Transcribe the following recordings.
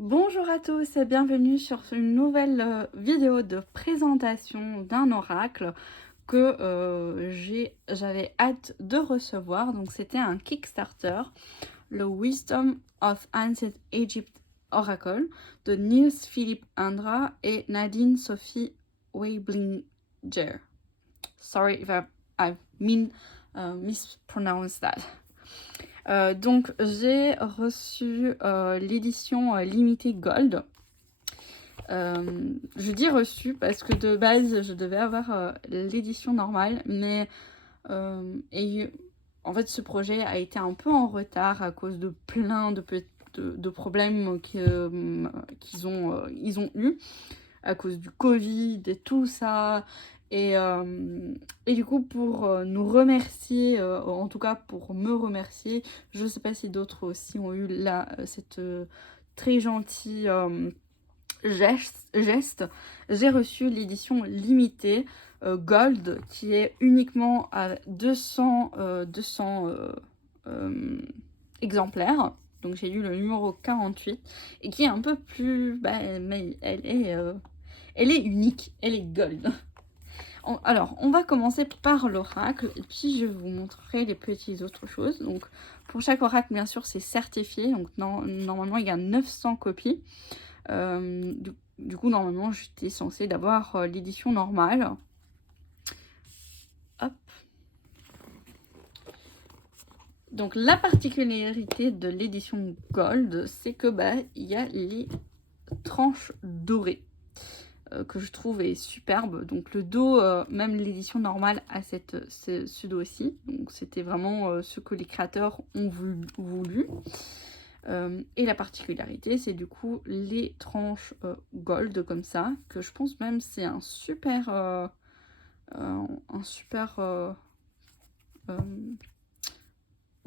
Bonjour à tous et bienvenue sur une nouvelle vidéo de présentation d'un oracle que j'avais hâte de recevoir. Donc c'était un Kickstarter, le Wisdom of Ancient Egypt Oracle de Niels Philipp Andra et Nadine Sophie Weiblinger. Sorry if I mispronounced that. Donc j'ai reçu l'édition limitée Gold. Je dis reçu parce que de base je devais avoir l'édition normale, mais en fait ce projet a été un peu en retard à cause de plein de problèmes qu'ils ont eu à cause du Covid et tout ça. Et du coup, pour nous remercier, en tout cas pour me remercier, je ne sais pas si d'autres aussi ont eu cette très gentille geste, j'ai reçu l'édition limitée Gold qui est uniquement à 200 exemplaires. Donc j'ai eu le numéro 48 et qui est un peu plus... mais elle est unique, elle est gold. Alors, on va commencer par l'oracle et puis je vous montrerai les petites autres choses. Donc, pour chaque oracle, bien sûr, c'est certifié. Donc, normalement, il y a 900 copies. Du coup, normalement, j'étais censée d'avoir l'édition normale. Hop. Donc, la particularité de l'édition Gold, c'est que il y a les tranches dorées. Que je trouve est superbe. Donc le dos, même l'édition normale a ce dos aussi. Donc c'était vraiment ce que les créateurs ont voulu. Et la particularité, c'est du coup les tranches gold comme ça, que je pense même c'est un super... de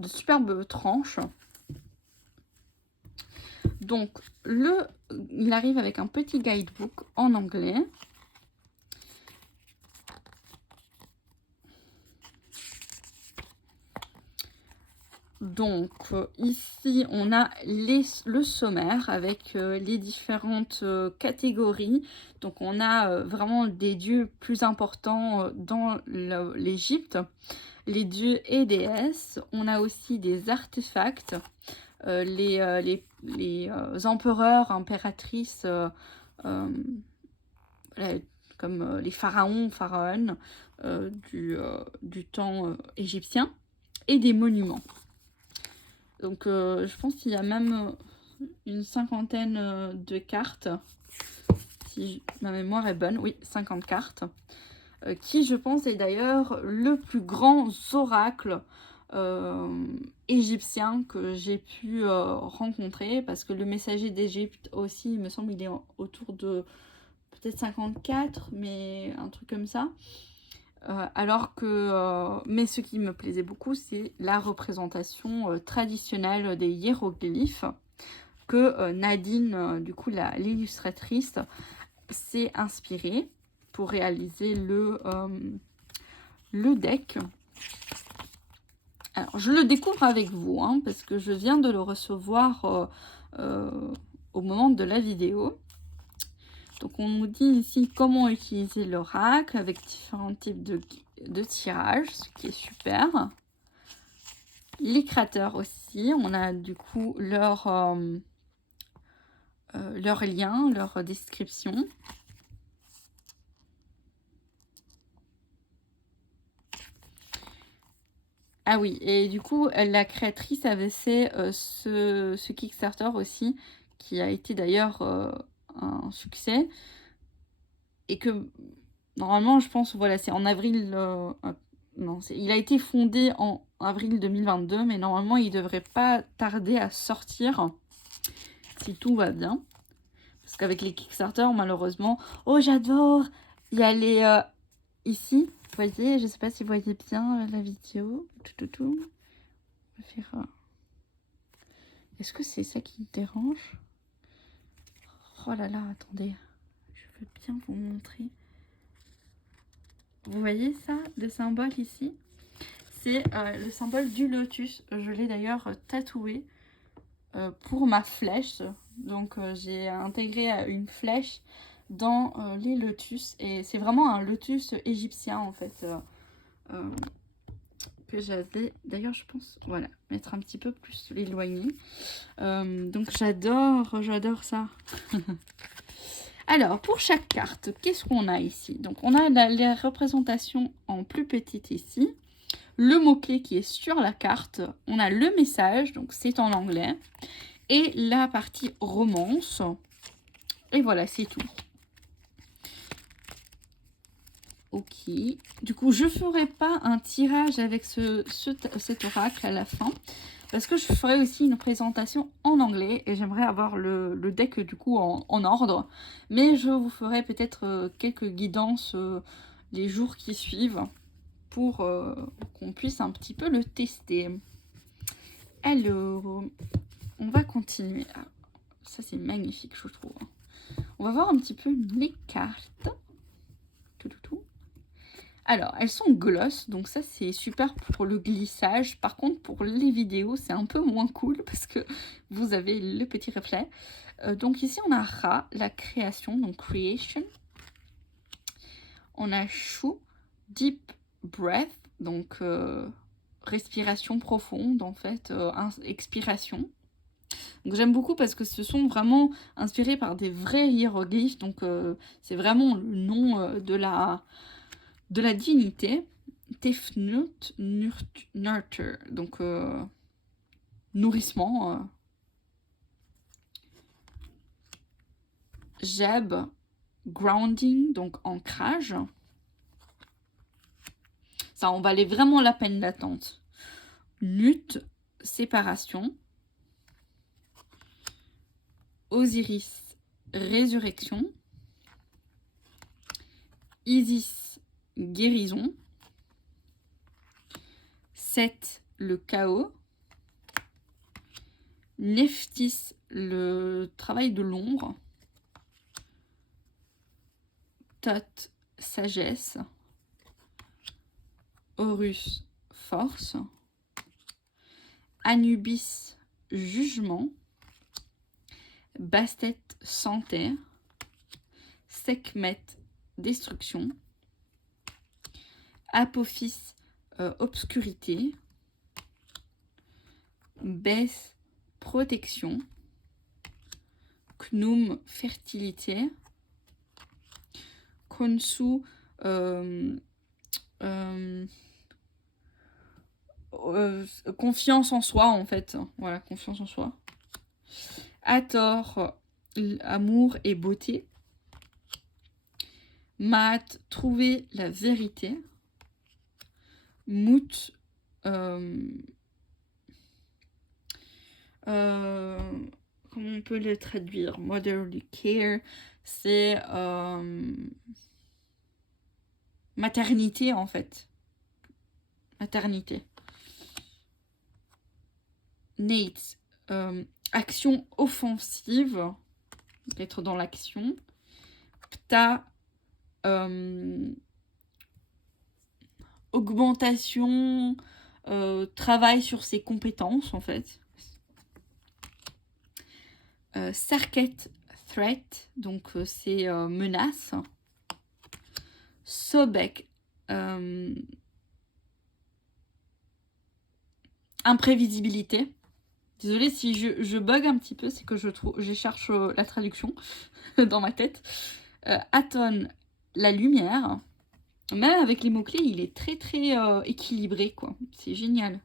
superbes tranches. Donc, il arrive avec un petit guidebook en anglais. Donc, ici, on a le sommaire avec les différentes catégories. Donc, on a vraiment des dieux plus importants dans l'Égypte, les dieux et déesses. On a aussi des artefacts. Les empereurs, impératrices, comme les pharaons du temps égyptien, et des monuments. Donc je pense qu'il y a même une cinquantaine de cartes, si ma mémoire est bonne, oui, 50 cartes, qui je pense est d'ailleurs le plus grand oracle égyptien que j'ai pu rencontrer, parce que le messager d'Égypte aussi, il me semble, il est autour de peut-être 54, mais un truc comme ça. Mais ce qui me plaisait beaucoup, c'est la représentation traditionnelle des hiéroglyphes que Nadine, du coup l'illustratrice, s'est inspirée pour réaliser le deck. Alors, je le découvre avec vous, hein, parce que je viens de le recevoir au moment de la vidéo. Donc, on nous dit ici comment utiliser l'oracle avec différents types de tirages, ce qui est super. Les créateurs aussi, on a du coup leur lien, leur description. Ah oui, et du coup, la créatrice avait fait ce Kickstarter aussi, qui a été d'ailleurs un succès. Et que, normalement, je pense, voilà, c'est en avril... non, il a été fondé en avril 2022, mais normalement, il ne devrait pas tarder à sortir, si tout va bien. Parce qu'avec les Kickstarter, malheureusement... Oh, j'adore! Il y a les... ici, vous voyez, je sais pas si vous voyez bien la vidéo. On va faire... Est-ce que c'est ça qui me dérange? Oh là là, attendez. Je veux bien vous montrer. Vous voyez ça, le symbole ici? C'est le symbole du lotus. Je l'ai d'ailleurs tatoué pour ma flèche. Donc j'ai intégré une flèche dans les lotus. Et c'est vraiment un lotus égyptien en fait. Euh, que j'avais, d'ailleurs je pense, voilà, mettre un petit peu plus l'éloigner. Donc j'adore ça. Alors pour chaque carte, qu'est-ce qu'on a ici? Donc on a les représentations en plus petite ici, le mot-clé qui est sur la carte, on a le message, donc c'est en anglais, et la partie romance, et voilà, c'est tout. Ok, du coup je ferai pas un tirage avec cet oracle à la fin, parce que je ferai aussi une présentation en anglais, et j'aimerais avoir le deck du coup en ordre, mais je vous ferai peut-être quelques guidances les jours qui suivent, pour qu'on puisse un petit peu le tester. Alors, on va continuer. Ah, ça c'est magnifique je trouve. On va voir un petit peu les cartes. Tout. Alors, elles sont gloss, donc ça c'est super pour le glissage. Par contre, pour les vidéos, c'est un peu moins cool parce que vous avez le petit reflet. Donc ici, on a Ra, la création, donc creation. On a Shu, deep breath, donc respiration profonde, en fait, expiration. Donc j'aime beaucoup parce que ce sont vraiment inspirés par des vrais hiéroglyphes, donc c'est vraiment le nom de la divinité. Tefnut Nurture, donc nourrissement. Jeb, grounding, donc ancrage. Ça en valait vraiment la peine d'attente. Nut, séparation. Osiris, résurrection. Isis, guérison. Set, le chaos. Nephthys, le travail de l'ombre. Thoth, sagesse. Horus, force. Anubis, jugement. Bastet, santé. Sekhmet, destruction. Apophis, obscurité. Beth, protection. Khnum, fertilité. Khonsu, confiance en soi en fait. Voilà, confiance en soi. Hathor, amour et beauté. Maat, trouver la vérité. Mut, comment on peut le traduire? Motherly care, c'est maternité en fait. Maternité. Nate, action offensive, d'être dans l'action. Ptah, augmentation, travail sur ses compétences en fait. Serket, threat, donc c'est menace. Sobek, imprévisibilité. Désolée si je bug un petit peu, c'est que je cherche la traduction dans ma tête. Aton, la lumière. Même avec les mots-clés, il est très équilibré, quoi. C'est génial.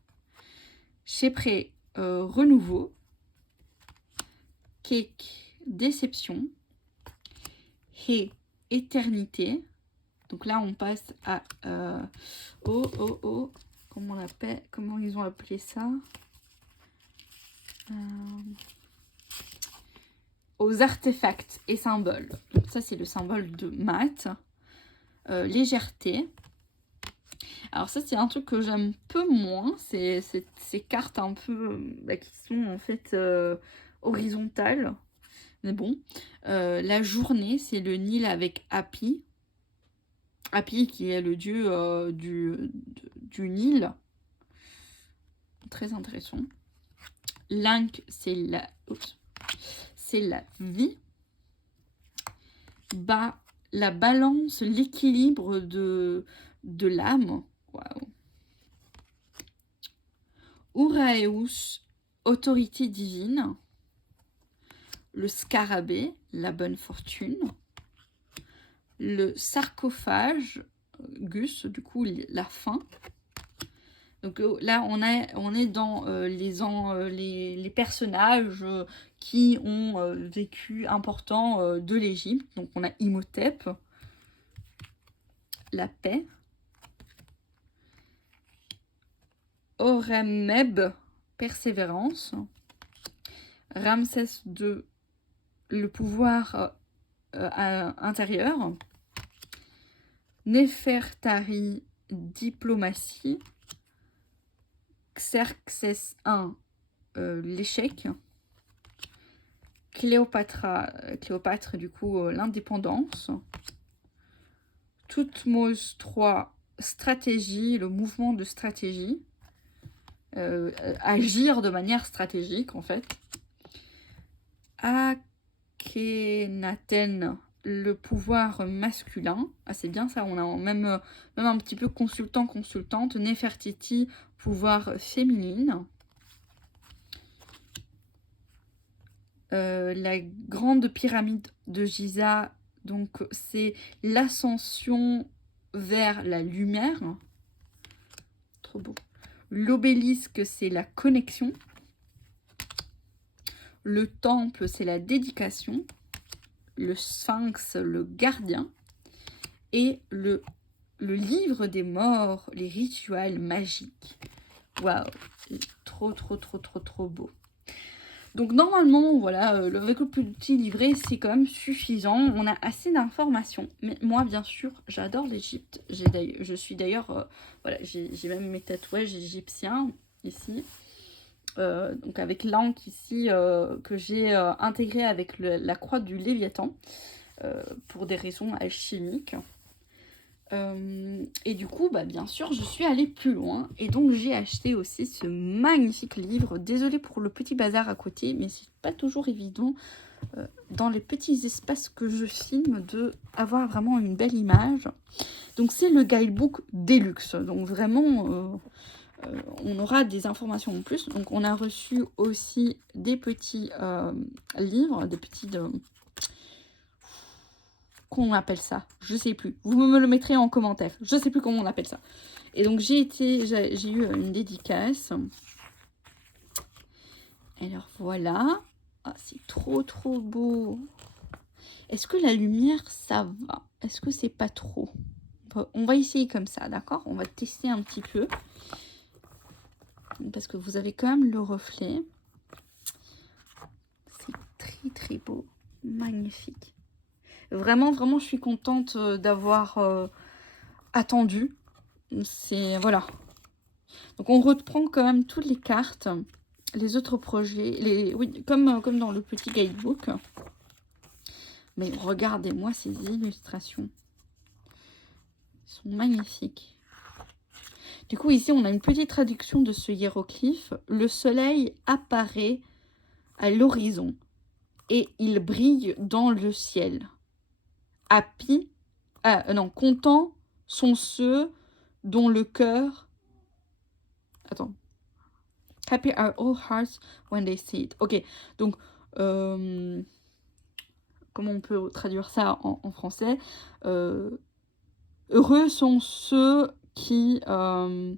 Shepré, renouveau. Cake, déception. He, éternité. Donc là, on passe à... comment ils ont appelé ça? Aux artefacts et symboles. Donc ça, c'est le symbole de Maat. Légèreté. Alors ça, c'est un truc que j'aime peu moins. C'est ces cartes un peu qui sont en fait horizontales. Mais bon. La journée, c'est le Nil avec Hapi. Hapi qui est le dieu du Nil. Très intéressant. L'Ankh, c'est la vie. Ba, la balance, l'équilibre de l'âme. Waouh. Uraeus, autorité divine. Le scarabée, la bonne fortune. Le sarcophage, Gus, du coup, la fin. Donc là, on est dans les personnages qui ont vécu important de l'Égypte. Donc on a Imhotep, la paix. Horemheb, persévérance. Ramsès II, le pouvoir intérieur. Néfertari, diplomatie. Xerxès I, l'échec. Cléopâtre, du coup, l'indépendance. Toutmose III, stratégie, le mouvement de stratégie. Agir de manière stratégique, en fait. Akhenaten, le pouvoir masculin. Ah, c'est bien ça, on a même un petit peu consultante. Néfertiti, pouvoir féminine. La grande pyramide de Giza, donc c'est l'ascension vers la lumière. Trop beau. L'obélisque, c'est la connexion. Le temple, c'est la dédication. Le sphinx, le gardien. Et le livre des morts, les rituels magiques. Waouh, trop beau. Donc normalement, voilà, avec le petit livret, c'est quand même suffisant. On a assez d'informations. Mais moi, bien sûr, j'adore l'Égypte. Je suis d'ailleurs, voilà, j'ai même mes tatouages égyptiens ici. Donc avec l'encre ici que j'ai intégré avec la croix du Léviathan pour des raisons alchimiques. Et du coup, bah, bien sûr, je suis allée plus loin. Et donc, j'ai acheté aussi ce magnifique livre. Désolée pour le petit bazar à côté, mais c'est pas toujours évident dans les petits espaces que je filme de avoir vraiment une belle image. Donc, c'est le guidebook Deluxe. Donc, vraiment, on aura des informations en plus. Donc, on a reçu aussi des petits livres, des petits... qu'on appelle ça, je sais plus. Vous me le mettrez en commentaire. Je sais plus comment on appelle ça. Et donc j'ai eu une dédicace. Alors voilà. Ah, c'est trop beau. Est-ce que la lumière ça va? Est-ce que c'est pas trop? On va essayer comme ça, d'accord? On va tester un petit peu. Parce que vous avez quand même le reflet. C'est très beau. Magnifique. Vraiment, je suis contente d'avoir attendu. C'est... Voilà. Donc, on reprend quand même toutes les cartes, les autres projets, oui, comme dans le petit guidebook. Mais regardez-moi ces illustrations. Elles sont magnifiques. Du coup, ici, on a une petite traduction de ce hiéroglyphe. Le soleil apparaît à l'horizon et il brille dans le ciel. Contents sont ceux dont le cœur... Attends. Happy are all hearts when they see it. Ok, donc, comment on peut traduire ça en français? Heureux sont ceux qui le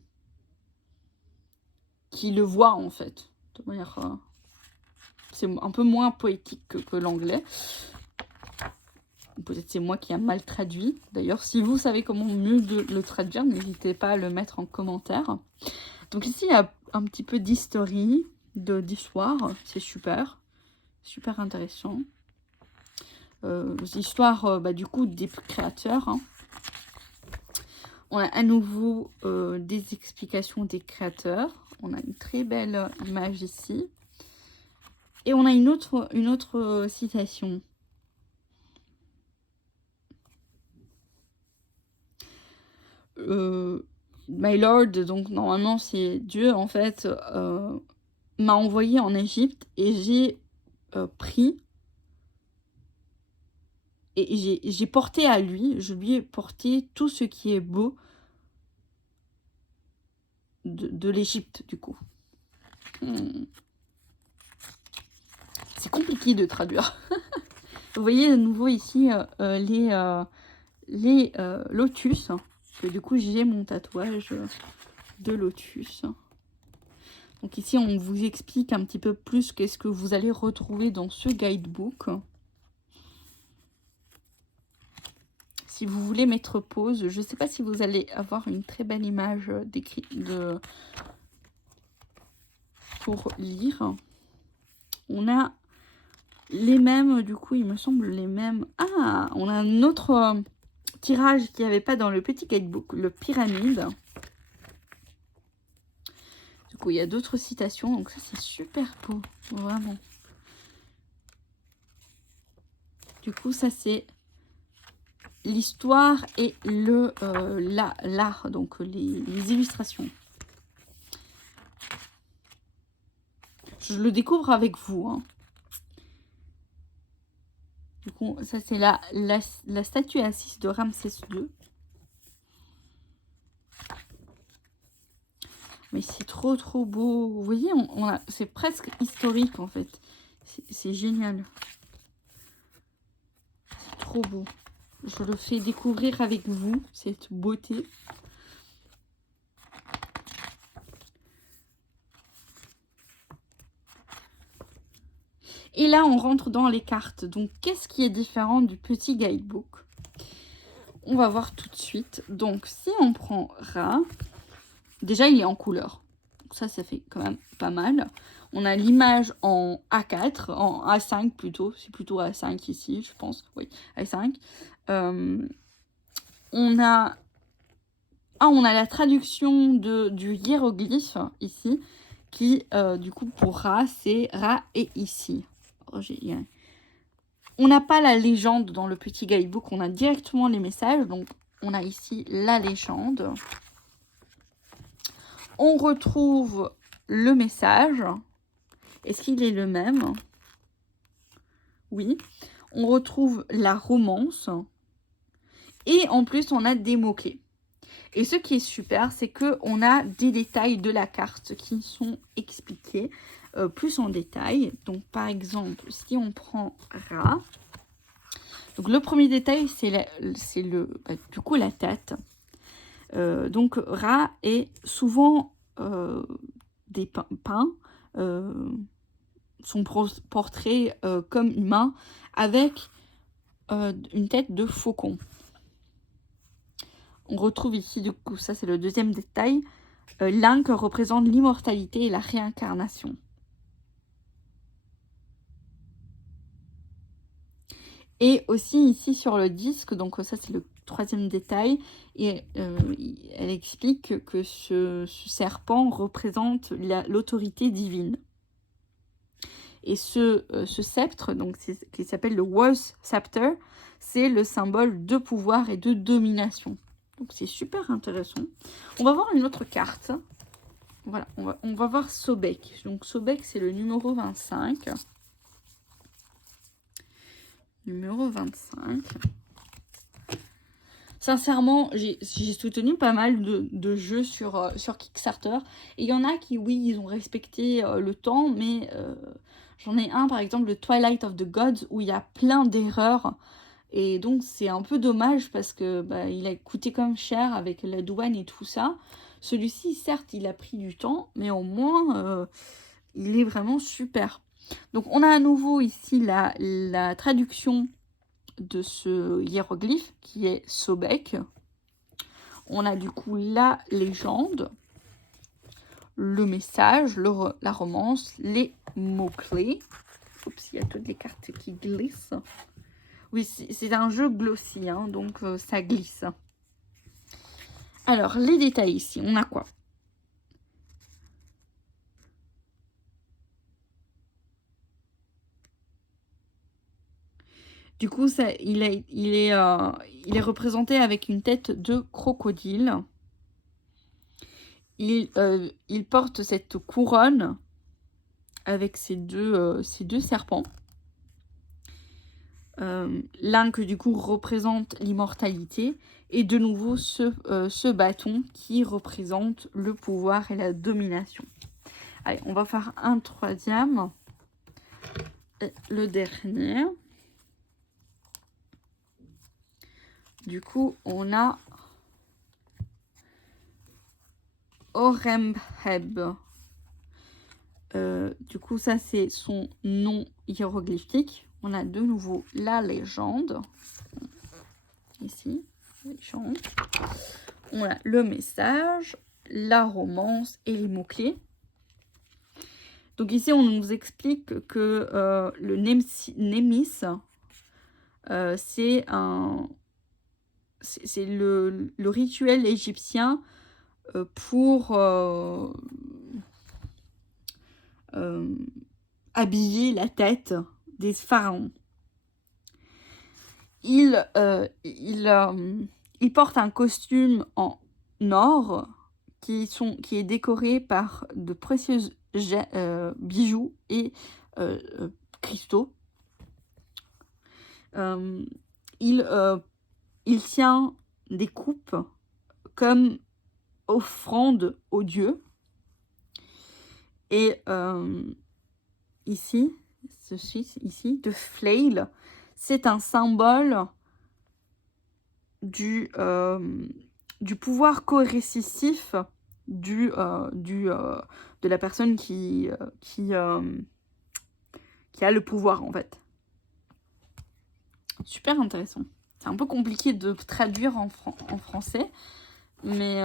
voient, en fait. De manière... c'est un peu moins poétique que l'anglais. Peut-être c'est moi qui ai mal traduit. D'ailleurs, si vous savez comment mieux le traduire, n'hésitez pas à le mettre en commentaire. Donc ici, il y a un petit peu d'histoire. C'est super intéressant. L'histoire, du coup, des créateurs. Hein. On a à nouveau des explications des créateurs. On a une très belle image ici. Et on a une autre citation. My Lord, donc normalement c'est Dieu en fait, m'a envoyé en Égypte et j'ai pris et j'ai porté à lui, je lui ai porté tout ce qui est beau de l'Égypte, du coup. C'est compliqué de traduire. Vous voyez à nouveau ici les lotus, que du coup j'ai mon tatouage de lotus. Donc ici on vous explique un petit peu plus qu'est-ce que vous allez retrouver dans ce guidebook. Si vous voulez mettre pause, je ne sais pas si vous allez avoir une très belle image pour lire. On a les mêmes, du coup il me semble les mêmes. Ah, on a un autre tirage qu'il n'y avait pas dans le petit guidebook, le pyramide. Du coup il y a d'autres citations, donc ça c'est super beau, vraiment. Du coup ça c'est l'histoire et l'art, donc les illustrations. Je le découvre avec vous. Hein. Du coup, ça c'est la statue assise de Ramsès II. Mais c'est trop beau. Vous voyez, c'est presque historique en fait. C'est génial. C'est trop beau. Je le fais découvrir avec vous, cette beauté. Et là, on rentre dans les cartes. Donc, qu'est-ce qui est différent du petit guidebook? On va voir tout de suite. Donc, si on prend Ra, déjà, il est en couleur. Donc ça fait quand même pas mal. On a l'image en A4, en A5 plutôt. C'est plutôt A5 ici, je pense. Oui, A5. On a la traduction du hiéroglyphe ici, qui, du coup, pour Ra, c'est Ra est ici. On n'a pas la légende dans le petit guidebook, on a directement les messages. Donc, on a ici la légende. On retrouve le message. Est-ce qu'il est le même? Oui. On retrouve la romance. Et en plus, on a des mots-clés. Et ce qui est super, c'est qu'on a des détails de la carte qui sont expliqués plus en détail. Donc, par exemple, si on prend Ra, donc le premier détail, c'est du coup la tête. Donc, Ra est souvent peint son portrait comme humain avec une tête de faucon. On retrouve ici, du coup, ça c'est le deuxième détail, l'Ankh représente l'immortalité et la réincarnation. Et aussi ici sur le disque, donc ça c'est le troisième détail, et elle explique que ce serpent représente l'autorité divine. Et ce sceptre, donc qui s'appelle le Worth Scepter, c'est le symbole de pouvoir et de domination. Donc c'est super intéressant. On va voir une autre carte. Voilà, on va voir Sobek. Donc Sobek, c'est le numéro 25. Numéro 25. Sincèrement, j'ai soutenu pas mal de jeux sur Kickstarter. Et il y en a qui, oui, ils ont respecté le temps, mais j'en ai un, par exemple, le Twilight of the Gods, où il y a plein d'erreurs. Et donc, c'est un peu dommage parce que il a coûté quand même cher avec la douane et tout ça. Celui-ci, certes, il a pris du temps, mais au moins, il est vraiment super. Donc, on a à nouveau ici la traduction de ce hiéroglyphe qui est Sobek. On a du coup la légende, le message, la romance, les mots-clés. Oups, il y a toutes les cartes qui glissent. Oui, c'est un jeu glossy, hein, donc ça glisse. Alors, les détails ici, on a quoi? Du coup, il est représenté avec une tête de crocodile. Il porte cette couronne avec ces deux serpents. L'un que du coup représente l'immortalité et de nouveau ce bâton qui représente le pouvoir et la domination. Allez, on va faire un troisième, et le dernier. Du coup, on a Horemheb. Du coup, ça c'est son nom hiéroglyphique. On a de nouveau la légende. Ici, légende. On a le message, la romance et les mots-clés. Donc ici, on nous explique que le Némis, c'est le rituel égyptien pour habiller la tête des pharaons. Il porte un costume en or qui est décoré par de précieux bijoux et cristaux. Il tient des coupes comme offrande aux dieux. Et ici, de flail, c'est un symbole du pouvoir coercitif de la personne qui a le pouvoir, en fait. Super intéressant. C'est un peu compliqué de traduire en français, mais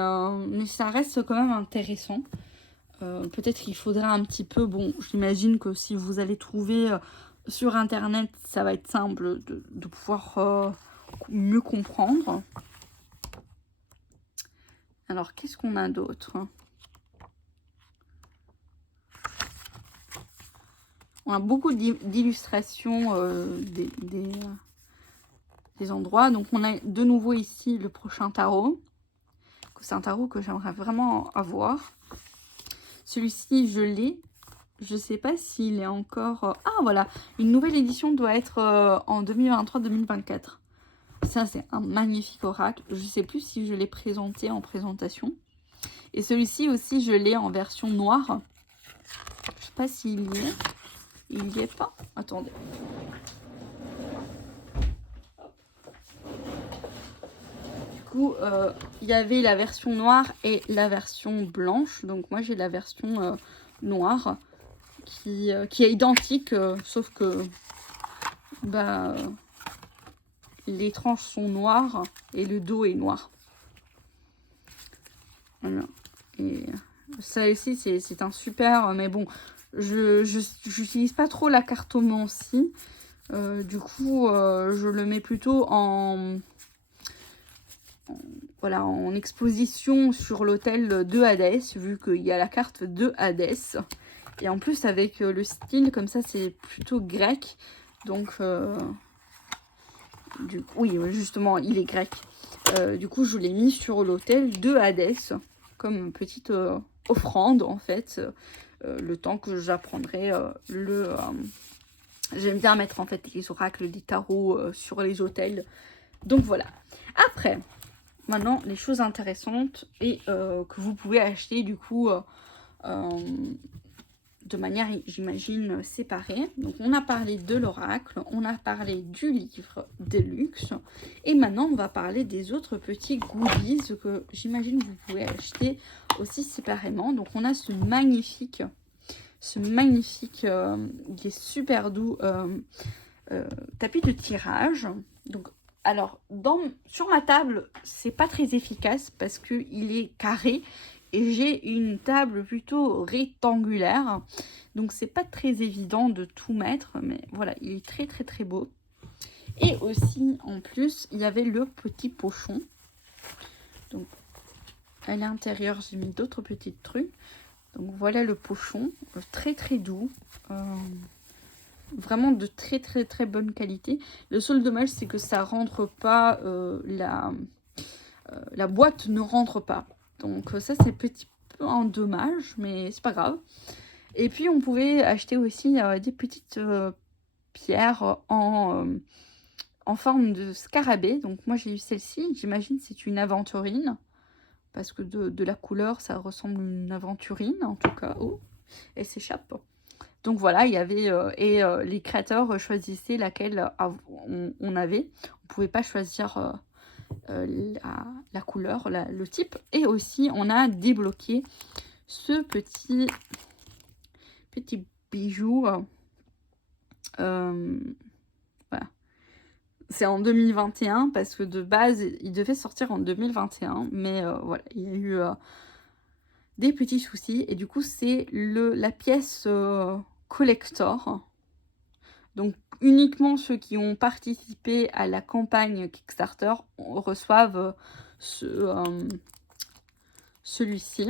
ça reste quand même intéressant. Peut-être qu'il faudra un petit peu... Bon, j'imagine que si vous allez trouver sur Internet, ça va être simple de pouvoir mieux comprendre. Alors, qu'est-ce qu'on a d'autre? On a beaucoup d'illustrations des endroits. Donc, on a de nouveau ici le prochain tarot. C'est un tarot que j'aimerais vraiment avoir. Celui-ci, je l'ai. Je ne sais pas s'il est encore... Ah, voilà. Une nouvelle édition doit être en 2023-2024. Ça, c'est un magnifique oracle. Je ne sais plus si je l'ai présenté en présentation. Et celui-ci aussi, je l'ai en version noire. Je ne sais pas s'il y est. Il n'y est pas. Attendez. Du coup, il y avait la version noire et la version blanche. Donc moi, j'ai la version noire qui est identique, sauf que les tranches sont noires et le dos est noir. Voilà. Et ça aussi, c'est un super... Mais bon, je n'utilise pas trop la cartomancie. Du coup, je le mets plutôt en exposition sur l'hôtel de Hadès, vu qu'il y a la carte de Hadès. Et en plus, avec le style, comme ça, c'est plutôt grec. Donc, oui, justement, il est grec. Du coup, je l'ai mis sur l'autel de Hadès, comme une petite offrande, en fait, le temps que j'apprendrai j'aime bien mettre, en fait, les oracles des tarots sur les autels. Donc, voilà. Après, maintenant, les choses intéressantes et que vous pouvez acheter, du coup... de manière, j'imagine, séparée. Donc, on a parlé de l'oracle, on a parlé du livre de luxe. Et maintenant, on va parler des autres petits goodies que j'imagine vous pouvez acheter aussi séparément. Donc, on a ce magnifique, qui est super doux, tapis de tirage. Donc, alors, sur ma table, c'est pas très efficace parce qu'il est carré. Et j'ai une table plutôt rectangulaire. Donc, c'est pas très évident de tout mettre. Mais voilà, il est très, très, très beau. Et aussi, en plus, il y avait le petit pochon. Donc, à l'intérieur, j'ai mis d'autres petits trucs. Donc, voilà le pochon. Très, très doux. Vraiment de très, très, très bonne qualité. Le seul dommage, c'est que ça rentre pas... la boîte ne rentre pas. Donc ça, c'est un petit peu un dommage, mais c'est pas grave. Et puis on pouvait acheter aussi, des petites, pierres en forme de scarabée. Donc moi j'ai eu celle-ci, j'imagine c'est une aventurine, parce que de la couleur ça ressemble à une aventurine en tout cas. Oh, elle s'échappe. Donc voilà, il y avait, les créateurs choisissaient laquelle on avait. On pouvait pas choisir, la couleur, le type. Et aussi on a débloqué ce petit bijou, voilà. C'est en 2021 parce que de base, il devait sortir en 2021, mais voilà, il y a eu, des petits soucis et du coup, c'est la pièce, collector. Donc uniquement ceux qui ont participé à la campagne Kickstarter reçoivent, celui-ci.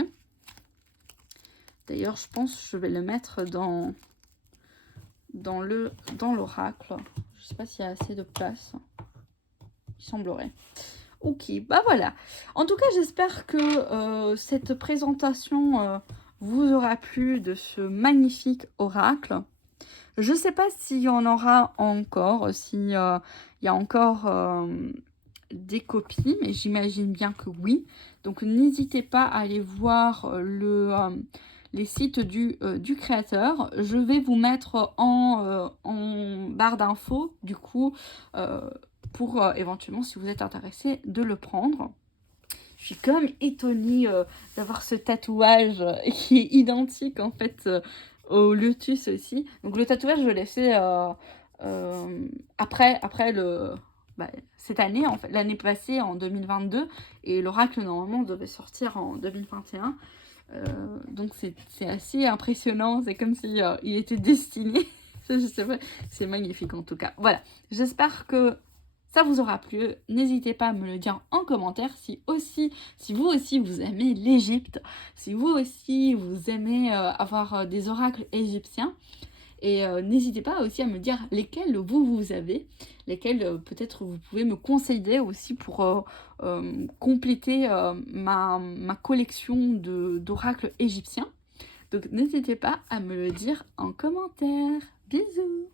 D'ailleurs, je pense que je vais le mettre dans l'oracle. Je sais pas s'il y a assez de place. Il semblerait. Ok, bah voilà. En tout cas, j'espère que cette présentation vous aura plu de ce magnifique oracle. Je sais pas s'il y en aura encore, s'il y a encore des copies, mais j'imagine bien que oui. Donc n'hésitez pas à aller voir les sites du créateur. Je vais vous mettre en barre d'infos, du coup, pour éventuellement, si vous êtes intéressé, de le prendre. Je suis quand même étonnée d'avoir ce tatouage qui est identique en fait au lotus aussi. Donc le tatouage, je l'ai fait après cette année, en fait, l'année passée en 2022. Et l'oracle, normalement, devait sortir en 2021. Donc c'est assez impressionnant. C'est comme si il était destiné. Je sais pas, c'est magnifique en tout cas. Voilà, j'espère que ça vous aura plu. N'hésitez pas à me le dire en commentaire si vous aussi vous aimez l'Égypte, si vous aussi vous aimez avoir des oracles égyptiens. Et n'hésitez pas aussi à me dire lesquels vous avez, lesquels peut-être vous pouvez me conseiller aussi pour compléter ma collection d'oracles égyptiens. Donc n'hésitez pas à me le dire en commentaire. Bisous!